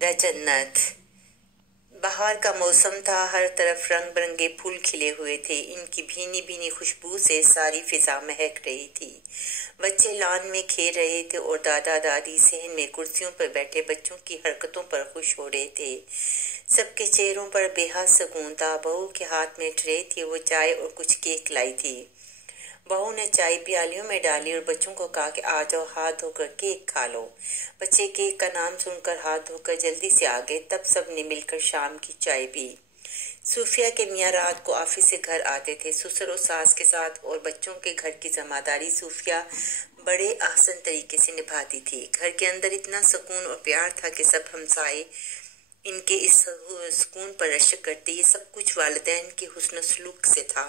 जन्नत। बहार का मौसम था, हर तरफ रंग बिरंगे फूल खिले हुए थे। इनकी भीनी भीनी खुशबू से सारी फिजा महक रही थी। बच्चे लॉन में खेल रहे थे और दादा दादी सहन में कुर्सियों पर बैठे बच्चों की हरकतों पर खुश हो रहे थे। सबके चेहरों पर बेहद सुकून था। बहू के हाथ में ट्रे थी, वो चाय और कुछ केक लाई थी। बहू ने चाय प्यालियों में डाली और बच्चों को कहा कि आ जाओ, हाथ धोकर केक खा लो। बच्चे केक का नाम सुनकर हाथ धोकर जल्दी से आ गए। तब सब ने मिलकर शाम की चाय पी। सूफिया के मियाँ रात को ऑफिस से घर आते थे, ससुर और सास के साथ, और बच्चों के घर की जिम्मेदारी सूफिया बड़े आसान तरीके से निभाती थी। घर के अंदर इतना सुकून और प्यार था कि सब हमसाए इनके इस सुकून पर रश्क करते। ये सब कुछ वालिदैन के हुस्न सलूक से था।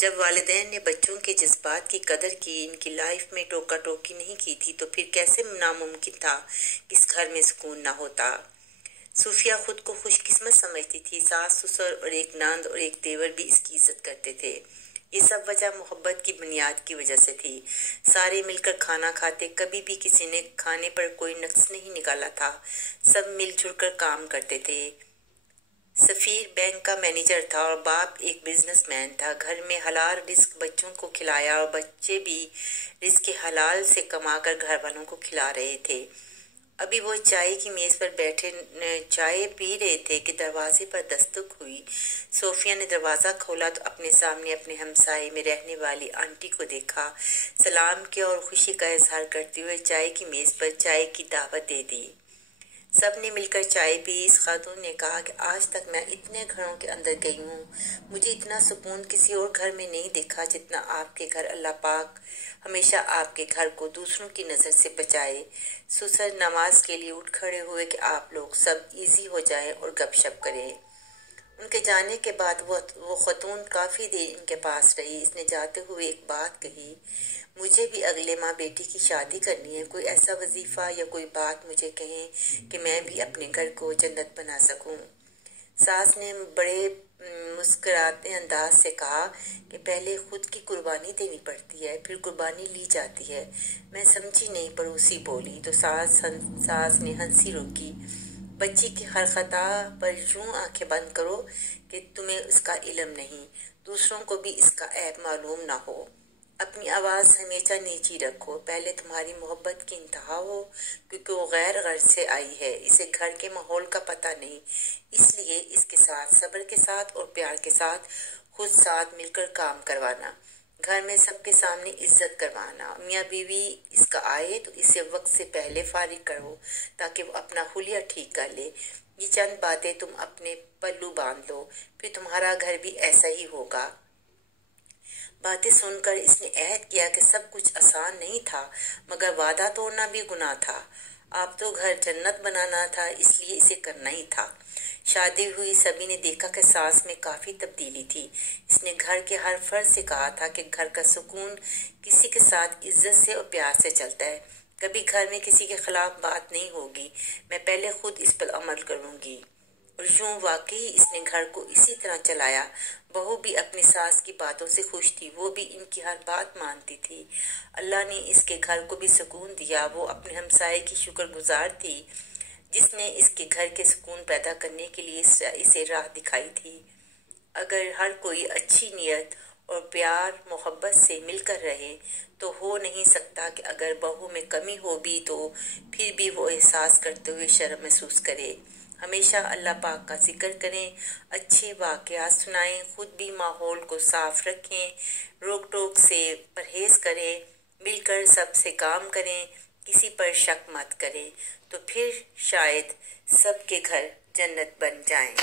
जब वालिदैन ने बच्चों के जज्बात की कदर की, इनकी लाइफ में टोका टोकी नहीं की थी, तो फिर कैसे नामुमकिन था कि इस घर में सुकून ना होता। सूफिया खुद को खुशकिस्मत समझती थी। सास ससुर और एक नंद और एक देवर भी इसकी इज्जत करते थे। ये सब वजह मोहब्बत की बुनियाद की वजह से थी। सारे मिलकर खाना खाते, कभी भी किसी ने खाने पर कोई नक्स नहीं निकाला था। सब मिलजुल कर काम करते थे। सफीर बैंक का मैनेजर था और बाप एक बिजनेसमैन था। घर में हलाल रिस्क बच्चों को खिलाया और बच्चे भी रिस्क हलाल से कमाकर घर वालों को खिला रहे थे। अभी वो चाय की मेज पर बैठे चाय पी रहे थे कि दरवाजे पर दस्तक हुई। सोफिया ने दरवाजा खोला तो अपने सामने अपने हमसाये में रहने वाली आंटी को देखा। सलाम किया और खुशी का इजहार करते हुए चाय की मेज पर चाय की दावत दे दी। सब ने मिलकर चाय पी। इस खातून ने कहा कि आज तक मैं इतने घरों के अंदर गई हूँ, मुझे इतना सुकून किसी और घर में नहीं देखा जितना आपके घर। अल्लाह पाक हमेशा आपके घर को दूसरों की नज़र से बचाए। ससुर नमाज के लिए उठ खड़े हुए कि आप लोग सब इजी हो जाएं और गपशप करें। उनके जाने के बाद वो खतून काफ़ी देर इनके पास रही। इसने जाते हुए एक बात कही, मुझे भी अगले माह बेटी की शादी करनी है। कोई ऐसा वजीफा या कोई बात मुझे कहें कि मैं भी अपने घर को जन्नत बना सकूं। सास ने बड़े मुस्कुराते अंदाज से कहा कि पहले खुद की कुर्बानी देनी पड़ती है, फिर कुर्बानी ली जाती है। मैं समझी नहीं, पड़ोसी बोली तो सास ने हंसी रोकी। बच्ची की हरकता पर यूं आंखें बंद करो कि तुम्हें उसका इल्म नहीं, दूसरों को भी इसका ऐब मालूम ना हो। अपनी आवाज़ हमेशा नीची रखो। पहले तुम्हारी मोहब्बत की इंतहा हो, क्योंकि वो गैर घर से आई है। इसे घर के माहौल का पता नहीं, इसलिए इसके साथ सब्र के साथ और प्यार के साथ खुद साथ मिलकर काम करवाना, घर में सबके सामने इज्जत करवाना। मियाँ बीवी इसका आए तो इसे वक्त से पहले फारिग करो ताकि वो अपना हुलिया ठीक कर ले। ये चंद बातें तुम अपने पल्लू बांध लो, फिर तुम्हारा घर भी ऐसा ही होगा। बातें सुनकर इसने ऐहद किया कि सब कुछ आसान नहीं था, मगर वादा तोड़ना भी गुनाह था। आप तो घर जन्नत बनाना था, इसलिए इसे करना ही था। शादी हुई, सभी ने देखा कि सास में काफ़ी तब्दीली थी। इसने घर के हर फर्द से कहा था कि घर का सुकून किसी के साथ इज्जत से और प्यार से चलता है। कभी घर में किसी के खिलाफ बात नहीं होगी। मैं पहले खुद इस पर अमल करूँगी। और यूं वाकई इसने घर को इसी तरह चलाया। बहू भी अपनी सास की बातों से खुश थी, वो भी इनकी हर बात मानती थी। अल्लाह ने इसके घर को भी सुकून दिया। वो अपने हमसाये की शुक्रगुजार थी जिसने इसके घर के सुकून पैदा करने के लिए इसे राह दिखाई थी। अगर हर कोई अच्छी नीयत और प्यार मोहब्बत से मिलकर रहे तो हो नहीं सकता कि अगर बहू में कमी हो भी तो फिर भी वो एहसास करते हुए शर्म महसूस करे। हमेशा अल्लाह पाक का जिक्र करें, अच्छे वाक़यात सुनाएं, खुद भी माहौल को साफ रखें, रोक टोक से परहेज करें, मिलकर सबसे काम करें, किसी पर शक मत करें, तो फिर शायद सबके घर जन्नत बन जाएं।